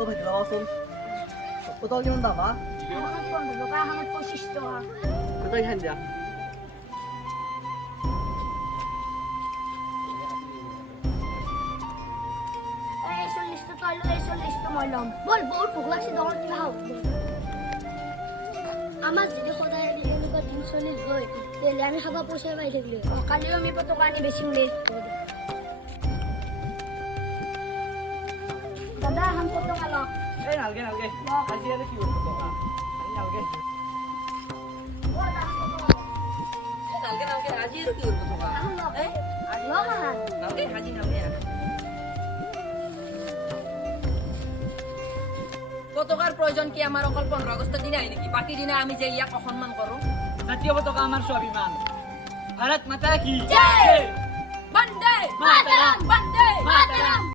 ও ভাই দাওছুন কত কিমান দাম হা আমার 15 টাকা আমার 25 টাকা কত খান দিয়া এই 40 টাকা হলো এই 40 টাকা মইলাম বল বহুত ভোক লাগছে দোকান কি খাও আমার যদি সদায় এনেকুৱা দিন চলি হয় তেলে আমি খাবা পইচা পাই থাকিলে কালিও আমি পটকা আনি বেচিম দে দাদা হাম পটকা লওক এই নালগে নালগে আজি আৰু কি হ'ব টকা আজি নালগে নালগে নালগে আজি আৰু কি কৰিব টকা এই নালগে আজি নালগে পতাকাৰ প্ৰয়োজন কি আমাৰ অকল 15 আগষ্টৰ দিনাই নেকি বাকী দিনা আমি যে ইয়াক অসন্মান কৰো জাতীয় পতাকা আমাৰ স্বাভিমান ভাৰত মাতা কি জয় বন্দে মাতৰম বন্দে মাতৰম